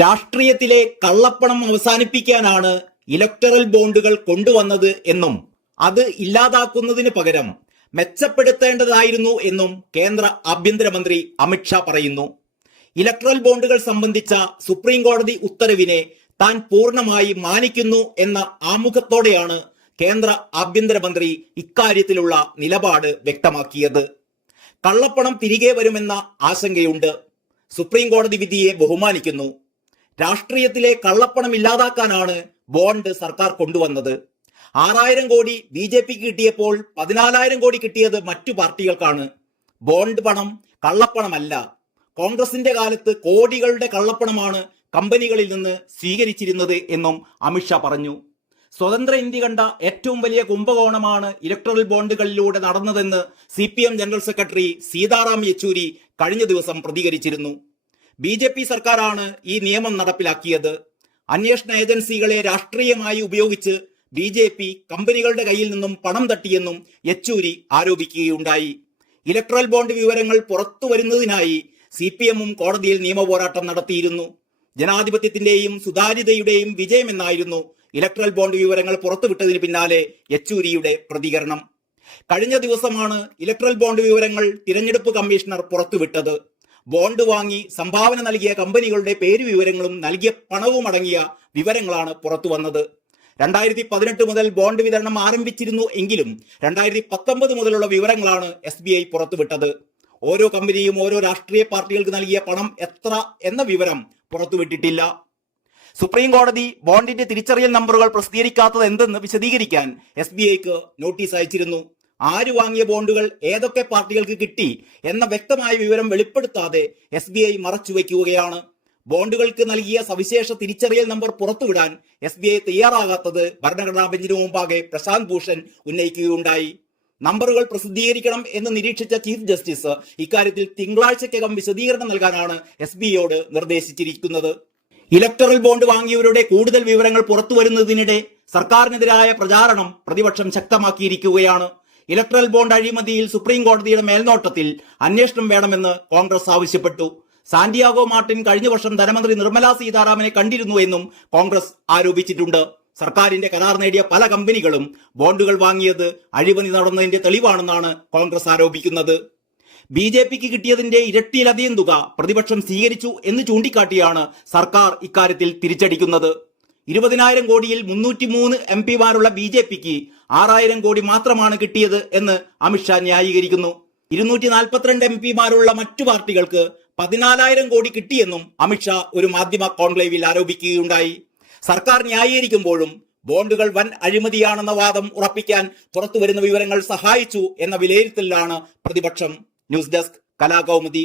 രാഷ്ട്രീയത്തിലെ കള്ളപ്പണം അവസാനിപ്പിക്കാനാണ് ഇലക്ടറൽ ബോണ്ടുകൾ കൊണ്ടുവന്നത് എന്നും അത് ഇല്ലാതാക്കുന്നതിന് പകരം മെച്ചപ്പെടുത്തേണ്ടതായിരുന്നു എന്നും കേന്ദ്ര ആഭ്യന്തരമന്ത്രി അമിത്ഷാ പറയുന്നു. ഇലക്ടറൽ ബോണ്ടുകൾ സംബന്ധിച്ച സുപ്രീം കോടതി ഉത്തരവിനെ താൻ പൂർണമായി മാനിക്കുന്നു എന്ന ആമുഖത്തോടെയാണ് കേന്ദ്ര ആഭ്യന്തരമന്ത്രി ഇക്കാര്യത്തിലുള്ള നിലപാട് വ്യക്തമാക്കിയത്. കള്ളപ്പണം തിരികെ വരുമെന്ന ആശങ്കയുണ്ട്. സുപ്രീം കോടതി വിധിയെ ബഹുമാനിക്കുന്നു. രാഷ്ട്രീയത്തിലെ കള്ളപ്പണം ഇല്ലാതാക്കാനാണ് ബോണ്ട് സർക്കാർ കൊണ്ടുവന്നത്. ആറായിരം കോടി ബി ജെ പിക്ക് കിട്ടിയപ്പോൾ പതിനാലായിരം കോടി കിട്ടിയത് മറ്റു പാർട്ടികൾക്കാണ്. ബോണ്ട് പണം കള്ളപ്പണമല്ല. കോൺഗ്രസിന്റെ കാലത്ത് കോടികളുടെ കള്ളപ്പണമാണ് കമ്പനികളിൽ നിന്ന് സ്വീകരിച്ചിരുന്നത് എന്നും അമിത്ഷാ പറഞ്ഞു. സ്വതന്ത്ര ഇന്ത്യ കണ്ട ഏറ്റവും വലിയ കുംഭകോണമാണ് ഇലക്ട്രൽ ബോണ്ടുകളിലൂടെ നടന്നതെന്ന് C general secretary Sitaram Yechury കഴിഞ്ഞ ദിവസം പ്രതികരിച്ചിരുന്നു. ബി ജെ പി സർക്കാരാണ് ഈ നിയമം നടപ്പിലാക്കിയത്. അന്വേഷണ ഏജൻസികളെ രാഷ്ട്രീയമായി ഉപയോഗിച്ച് ബി ജെ പി കമ്പനികളുടെ കയ്യിൽ നിന്നും പണം തട്ടിയെന്നും യെച്ചൂരി ആരോപിക്കുകയുണ്ടായി. ഇലക്ട്രൽ ബോണ്ട് വിവരങ്ങൾ പുറത്തു വരുന്നതിനായി സി പി എമ്മും കോടതിയിൽ നിയമപോരാട്ടം നടത്തിയിരുന്നു. ജനാധിപത്യത്തിന്റെയും സുതാര്യതയുടെയും വിജയമെന്നായിരുന്നു ഇലക്ട്രൽ ബോണ്ട് വിവരങ്ങൾ പുറത്തുവിട്ടതിന് പിന്നാലെ യെച്ചൂരിയുടെ പ്രതികരണം. കഴിഞ്ഞ ദിവസമാണ് ഇലക്ട്രൽ ബോണ്ട് വിവരങ്ങൾ തിരഞ്ഞെടുപ്പ് കമ്മീഷണർ പുറത്തുവിട്ടത്. ബോണ്ട് വാങ്ങി സംഭാവന നൽകിയ കമ്പനികളുടെ പേര് വിവരങ്ങളും നൽകിയ പണവും അടങ്ങിയ വിവരങ്ങളാണ് പുറത്തു വന്നത്. രണ്ടായിരത്തി പതിനെട്ട് മുതൽ ബോണ്ട് വിതരണം ആരംഭിച്ചിരുന്നു എങ്കിലും രണ്ടായിരത്തി പത്തൊമ്പത് മുതലുള്ള വിവരങ്ങളാണ് എസ് ബി ഐ പുറത്തുവിട്ടത്. ഓരോ കമ്പനിയും ഓരോ രാഷ്ട്രീയ പാർട്ടികൾക്ക് നൽകിയ പണം എത്ര എന്ന വിവരം പുറത്തുവിട്ടിട്ടില്ല. സുപ്രീം കോടതി ബോണ്ടിന്റെ തിരിച്ചറിയൽ നമ്പറുകൾ പ്രസിദ്ധീകരിക്കാത്തത് എന്തെന്ന് വിശദീകരിക്കാൻ എസ് ബി ഐക്ക് നോട്ടീസ് അയച്ചിരുന്നു. ആര് വാങ്ങിയ ബോണ്ടുകൾ ഏതൊക്കെ പാർട്ടികൾക്ക് കിട്ടി എന്ന വ്യക്തമായ വിവരം വെളിപ്പെടുത്താതെ എസ് ബി ഐ മറച്ചുവെക്കുകയാണ് ബോണ്ടുകൾക്ക് നൽകിയ സവിശേഷ തിരിച്ചറിയൽ നമ്പർ പുറത്തുവിടാൻ എസ് ബി ഐ തയ്യാറാകാത്തത് ഭരണഘടനാ ബെഞ്ചിന് മുമ്പാകെ പ്രശാന്ത് ഭൂഷൺ ഉന്നയിക്കുകയുണ്ടായി. നമ്പറുകൾ പ്രസിദ്ധീകരിക്കണം എന്ന് നിരീക്ഷിച്ച ചീഫ് ജസ്റ്റിസ് ഇക്കാര്യത്തിൽ തിങ്കളാഴ്ചക്കകം വിശദീകരണം നൽകാനാണ് എസ് ബി ഐയോട് നിർദ്ദേശിച്ചിരിക്കുന്നത്. ഇലക്ടറൽ ബോണ്ട് വാങ്ങിയവരുടെ കൂടുതൽ വിവരങ്ങൾ പുറത്തുവരുന്നതിനിടെ സർക്കാരിനെതിരായ പ്രചാരണം പ്രതിപക്ഷം ശക്തമാക്കിയിരിക്കുകയാണ്. ഇലക്ട്രൽ ബോണ്ട് അഴിമതിയിൽ സുപ്രീം കോടതിയുടെ മേൽനോട്ടത്തിൽ അന്വേഷണം വേണമെന്ന് കോൺഗ്രസ് ആവശ്യപ്പെട്ടു. സാന്റിയാഗോ മാർട്ടിൻ കഴിഞ്ഞ വർഷം ധനമന്ത്രി നിർമ്മലാ സീതാരാമനെ കണ്ടിരുന്നു എന്നും കോൺഗ്രസ് ആരോപിച്ചിട്ടുണ്ട്. സർക്കാരിന്റെ കരാർ നേടിയ പല കമ്പനികളും ബോണ്ടുകൾ വാങ്ങിയത് അഴിമതി നടന്നതിന്റെ തെളിവാണെന്നാണ് കോൺഗ്രസ് ആരോപിക്കുന്നത്. ബി ജെ പിക്ക് കിട്ടിയതിന്റെ ഇരട്ടിയിലധികം തുക പ്രതിപക്ഷം സ്വീകരിച്ചു എന്ന് ചൂണ്ടിക്കാട്ടിയാണ് സർക്കാർ ഇക്കാര്യത്തിൽ തിരിച്ചടിക്കുന്നത്. ഇരുപതിനായിരം കോടിയിൽ മുന്നൂറ്റി മൂന്ന് എം പിമാരുള്ള ബി ജെ പിക്ക് ആറായിരം കോടി മാത്രമാണ് കിട്ടിയത് എന്ന് അമിത്ഷാ ന്യായീകരിക്കുന്നു. ഇരുന്നൂറ്റി നാൽപ്പത്തിരണ്ട് എം പിമാരുള്ള മറ്റു പാർട്ടികൾക്ക് പതിനാലായിരം കോടി കിട്ടിയെന്നും അമിത്ഷാ ഒരു മാധ്യമ കോൺക്ലേവിൽ ആരോപിക്കുകയുണ്ടായി. സർക്കാർ ന്യായീകരിക്കുമ്പോഴും ബോണ്ടുകൾ വൻ അഴിമതിയാണെന്ന വാദം ഉറപ്പിക്കാൻ പുറത്തുവരുന്ന വിവരങ്ങൾ സഹായിച്ചു എന്ന വിലയിരുത്തലിലാണ് പ്രതിപക്ഷം. News desk Kalakaumudi.